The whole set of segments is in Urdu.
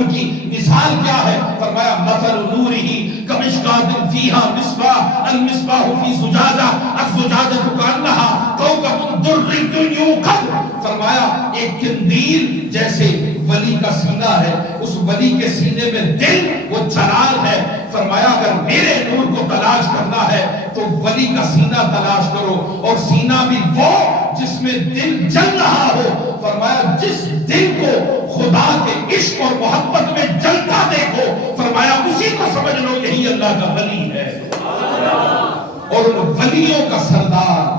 نور کی مثال کیا ہے؟ فرمایا مثل نورہ کمشکاۃ فیہا مصباح المصباح فی زجاجہ الزجاجہ کانہا کوکب درّی یوقد. فرمایا ایک قندیل جیسے ولی کا سینہ ہے، اس ولی کے سینے میں دل وہ جلال ہے. فرمایا اگر میرے نور کو تلاش کرنا ہے تو ولی کا سینہ تلاش کرو، اور سینہ بھی وہ جس میں دل جل رہا ہو. فرمایا جس دل کو خدا کے عشق اور محبت میں جلتا دیکھو، فرمایا اسی کو سمجھ لو یہی اللہ کا ولی ہے. اور ان ولیوں کا سردار،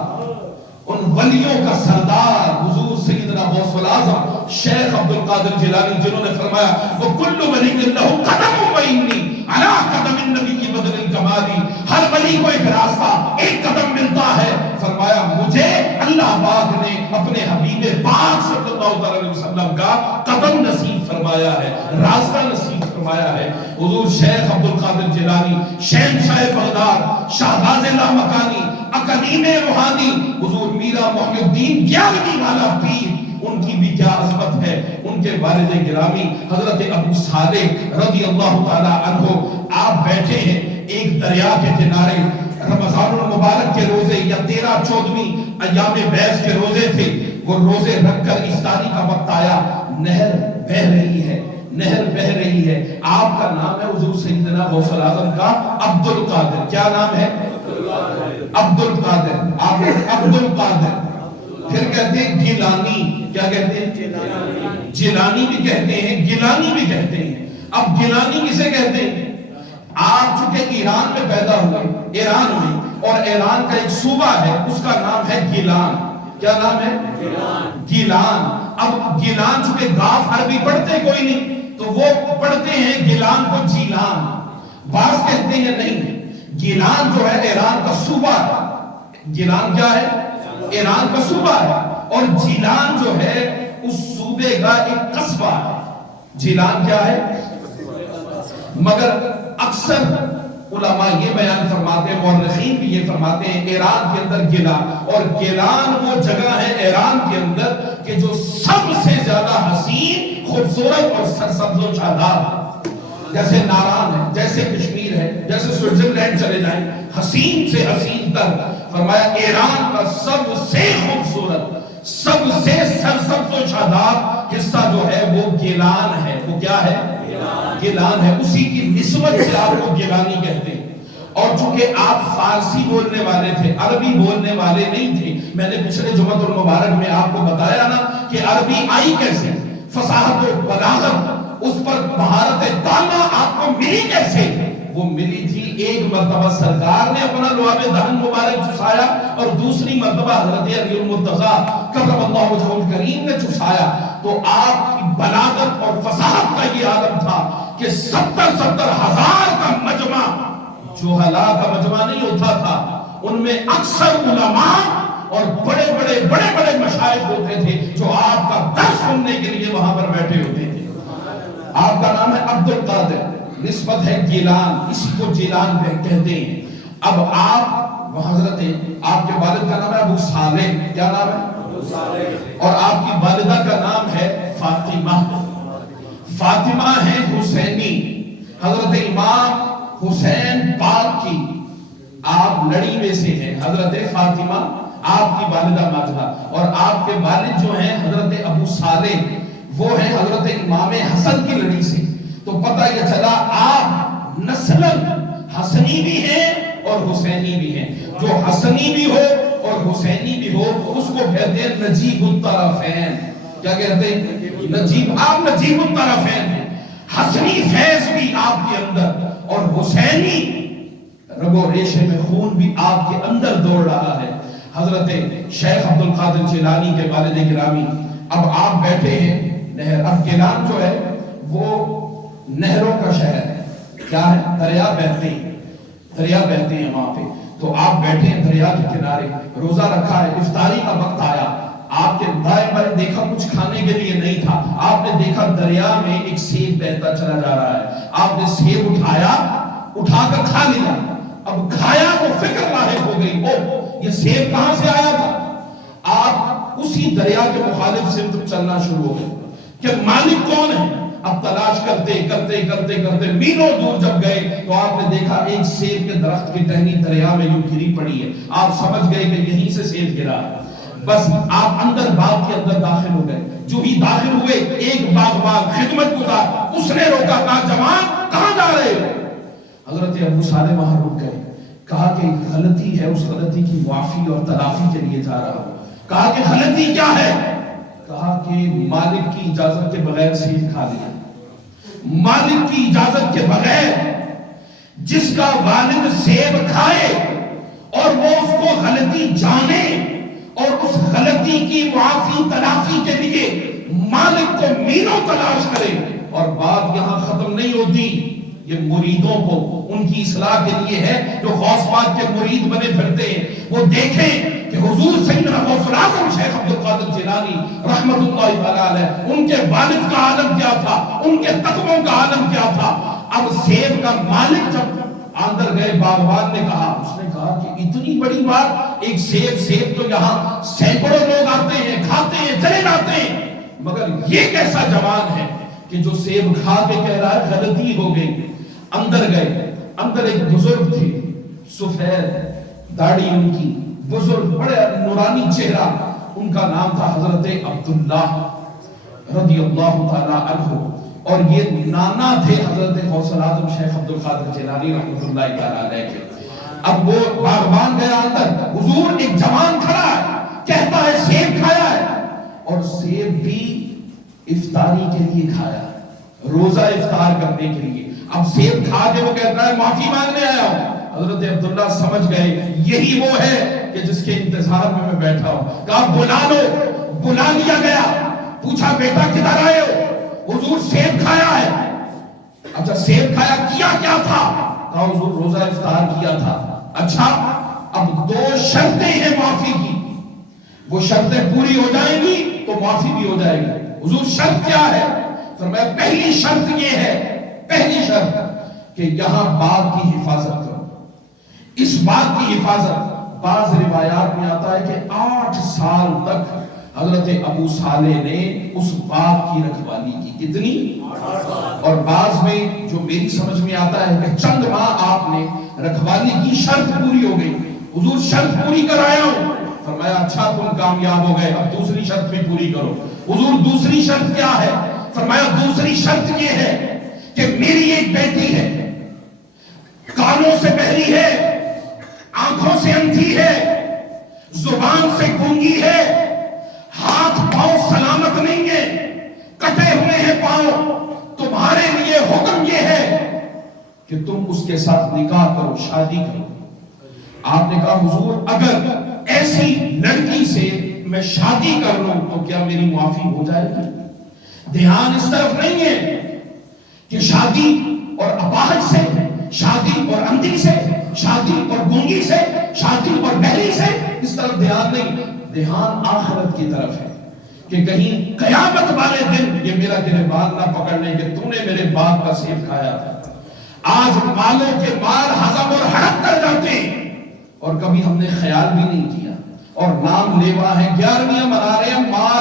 ان ولیوں کا سردار حضور سیدنا غوث الاعظم شیخ عبد القادر جیلانی، جنہوں نے فرمایا وَكُلُّ وَلِيٍّ لَهُ قَدَمٌ وَإِنِّي عَلَىٰ قَدَمِ النَّبِيِّ بَدْرِ الْجَمَالِ. ہر ولی کو ایک راستہ، ایک قدم ملتا ہے. فرمایا مجھے اللہ پاک نے اپنے حبیب پاک صلی اللہ علیہ وسلم کا قدم نصیب فرمایا ہے، راستہ نصیب فرمایا ہے. حضور شیخ عبد القادر جیلانی، شہنشاہ بغداد، شہباز لامکانی، اکادیم روحانی، حضور میرا محی الدین گیارہویں والا پیر، ان کی بھی کیا عظمت ہے. ان کے والد گرامی حضرت ابو صالح رضی اللہ تعالی عنہ، آپ بیٹھے ہیں ایک دریا کے کنارے، رمضان المبارک کے روزے یا 13-14 ایام بیس کے روزے تھے. وہ روزے رکھ کر افطاری کا وقت آیا، نہر بہہ رہی ہے، نہر بہہ رہی ہے. آپ کا نام ہے حضور سیدنا غوث الاعظم کا عبد القادر. کیا نام ہے؟ عبد القادر. آپ عبد القادر. پھر کہتے ہیں گیلانی. کیا کہتے ہیں؟ جیلانی بھی کہتے ہیں، گیلانی بھی کہتے ہیں. اب گیلانی کسے کہتے ہیں؟ آپ چونکہ ایران میں پیدا ہوئے، ایران میں، اور ایران کا ایک صوبہ ہے اس کا نام ہے گیلان. کیا نام ہے؟ گیلان. اب گیلان چونکہ گاف عربی پڑھتے کوئی نہیں تو وہ پڑھتے ہیں گیلان کو جیلان. بعض کہتے ہیں نہیں، گیلان جو ہے ایران کا صوبہ ہے. گیلان کیا ہے؟ ایران کا صوبہ ہے. اور جیلان جو ہے اس صوبے کا ایک قصبہ ہے. جیلان کیا ہے؟ مگر اکثر علماء یہ بیان فرماتے ہیں، مورخین بھی یہ فرماتے ہیں، ایران کے اندر گیلان، اور گیلان وہ جگہ ہے ایران کے اندر کہ جو سب سے زیادہ حسین، خوبصورت اور سرسبز و شاداب. جیسے ناران ہے، جیسے کشمیر ہے، جیسے سوئٹزرلینڈ چلے جائیں، حسین سے حسین تر. فرمایا ایران کا سب سے خوبصورت، سب سے سرسبز و شاداب حصہ جو ہے وہ گیلان ہے. وہ کیا ہے؟ گیلان ہے. اسی کی نسبت سے آپ کو گیلانی کہتے ہیں. اور چونکہ آپ فارسی بولنے والے تھے، عربی بولنے والے نہیں تھے. میں نے پچھلے جمعۃ المبارک میں آپ کو بتایا نا کہ عربی آئی کیسے، فصاحت و بلاغت، اس پر مہارت تامہ آپ کو ملی کیسے؟ وہ ملی تھی ایک مرتبہ سرکار نے اپنا لعاب دہن مبارک چسایا، اور دوسری مرتبہ حضرت علی المرتضیٰ کرم اللہ وجہہ الکریم نے چسایا. تو آپ کی بلاغت اور فصاحت کا یہ عالم تھا کہ 70 ہزار کا مجمع، جوہلا کا مجمع نہیں ہوتا تھا، ان میں اکثر علماء اور بڑے مشائخ ہوتے تھے جو آپ کا درس سننے کے لیے وہاں پر بیٹھے ہوتے تھے. آپ کا نام ہے عبد القادر، نسبت ہے گیلان، اسی کو جیلان کہتے ہیں. اب آپ حضرت، آپ کے والد کا نام ہے ابو صالح. کیا نام ہے؟ اور آپ کی والدہ کا نام ہے فاطمہ. فاطمہ ہے حسینی، حضرت امام حسین پاک کی آپ لڑی میں سے ہیں. حضرت فاطمہ آپ کی والدہ ماجدہ، اور آپ کے والد جو ہیں حضرت ابو صالح، وہ ہیں حضرت امام حسن کی لڑی سے. تو پتہ یہ چلا آپ نسلاً حسنی بھی ہیں اور حسینی بھی ہیں. جو حسنی بھی ہو اور حسینی بھی ہو اس کو کہتے ہیں نجیب الطرفین. کیا کہتے ہیں؟ نجیب. آپ نجیب الطرفین ہیں، حسنی فیض بھی آپ کے اندر اور حسینی رگو ریشے میں خون بھی آپ کے اندر دوڑ رہا ہے. حضرت شیخ عبد القادر جیلانی کے والد گرامی، اب آپ بیٹھے ہیں نہر. اب گیلان جو ہے وہ نہروں کا شہر ہے. کیا ہے؟ دریا بہتے ہیں، دریا بہتے ہیں وہاں پہ. تو آپ بیٹھے ہیں دریا کے کنارے، روزہ رکھا ہے، افطاری کا وقت آیا. آپ کے دائیں بائیں دیکھا کچھ کھانے کے لیے نہیں تھا. آپ نے دیکھا دریا میں ایک سیب بہتا چلا جا رہا ہے. آپ نے سیب اٹھایا، اٹھا کر کھا لیا. اب کھایا تو فکر لاحق ہو گئی، او یہ سیب کہاں سے آیا تھا؟ آپ اسی دریا کے مخالف سمت چلنا شروع ہو گئے کہ مالک کون ہے. اب تلاش کرتے کرتے کرتے کرتے میلوں دور جب گئے تو آپ نے دیکھا ایک سیب کے درخت کی ٹہنی دریا میں جو گری پڑی ہے. آپ سمجھ گئے کہ یہیں سے سیب گرا. بس آپ اندر باغ کے اندر داخل ہو گئے. جو ہی داخل ہوئے ایک باغبان خدمت گزار اس نے روکا, کہا جوان کہاں جا رہے ہو؟ حضرت ابو صالح وہاں رک گئے. کہا کہ غلطی ہے, اس غلطی کی معافی اور تلافی کے لیے جا رہا ہوں. کہا کہ غلطی کیا ہے؟ کہا کہ مالک کی اجازت کے بغیر سیب کھا لیا. مالک کی اجازت کے بغیر جس کا والد سیب کھائے اور وہ اس کو غلطی جانے اور اس غلطی کی معافی تلافی کے لیے مالک کو میلوں تلاش کرے. اور بات یہاں ختم نہیں ہوتی, یہ مریدوں کو ان کی اصلاح کے لیے ہے جو غوث پاک کے مرید بنے پھرتے ہیں. وہ دیکھیں کہ حضور سیدنا غوث الاعظم شیخ عبد القادر جیلانی رحمت اللہ تعالی علیہ ان کے والد کا عالم کیا تھا, ان کے تقووں کا عالم کیا تھا. اب سیب کا مالک جب اندر گئے, باغبان نے کہا, اس نے کہا کہ اتنی بڑی بات, ایک سیب تو یہاں سینکڑوں لوگ آتے ہیں, کھاتے ہیں, چلے جاتے ہیں, مگر یہ کیسا جوان ہے کہ جو سیب کھا کے کہہ رہا ہے غلطی ہو گئی. اندر گئے, اندر ایک بزرگ تھے, سفید داڑھی ان کی, بزرگ بڑے نورانی چہرہ, ان کا نام تھا حضرت عبداللہ رضی اللہ تعالی عنہ, اور یہ نانا تھے حضرت غوث الاعظم شیخ عبد القادر جیلانی رحمۃ اللہ تعالی علیہ کے. اب وہ باغبان گیا اندر, حضور ایک جوان کھڑا ہے, کہتا ہے سیب کھایا ہے, اور سیب بھی افطاری کے لیے کھایا, روزہ افطار کرنے کے لیے. اب سیب کھا کے وہ کہتا ہے معافی مانگنے آیا ہوں. حضرت عبداللہ سمجھ گئے یہی وہ ہے کہ جس کے انتظار میں بیٹھا ہوں. کہا بلا لو. بلا لیا گیا, پوچھا بیٹا کدھر آئے ہو؟ حضور سیب کھایا ہے. اچھا سیب کھایا, کیا کیا تھا؟ کہا حضور روزہ افطار کیا تھا. اچھا اب دو شرطیں ہیں معافی کی, وہ شرطیں پوری ہو جائیں گی تو معافی بھی ہو جائے گی. حضور شرط کیا ہے؟ فرمایا پہلی شرط یہ ہے, پہلی شرط کہ یہاں باغ کی حفاظت کرو. اس باغ کی حفاظت, بعض روایات میں آتا ہے کہ 8 سال تک حضرت ابو صالح نے اس باغ کی رکھوالی کی. کتنی؟ اور بعض میں جو میری سمجھ میں آتا ہے کہ چند ماہ آپ نے رکھوالی کی, شرط پوری ہو گئی. حضور شرط پوری کرایا ہوں. فرمایا اچھا تم کامیاب ہو گئے, اب دوسری شرط بھی پوری کرو. حضور دوسری شرط کیا ہے؟ فرمایا دوسری شرط یہ ہے کہ میری ایک بیٹی ہے, کانوں سے بہری ہے, آنکھوں سے اندھی ہے, زبان سے گونگی ہے, ہاتھ پاؤں سلامت نہیں ہے, کٹے ہوئے ہیں پاؤں. تمہارے لیے حکم یہ ہے کہ تم اس کے ساتھ نکاح کرو, شادی کرو. آپ نے کہا حضور اگر ایسی لڑکی سے میں شادی کر لوں تو کیا میری معافی ہو جائے گی؟ دھیان اس طرف نہیں ہے کہ شادی اور اپاہج سے, شادی اور اندھی سے, شادی اور گونگی سے, شادی اور بہری سے, اس طرف دھیان نہیں. دھیان آخرت کی طرف ہے کہ کہیں قیامت والے دن یہ میرا گریبان نہ پکڑ لیں کہ تو نے میرے باپ کا سیب کھایا تھا. آج مالوں کے مال ہضم اور ہڑپ کر جاتے ہیں اور کبھی ہم نے خیال بھی نہیں کیا, اور نام لیوا ہے, 11ویں منا رہے ہیں, مال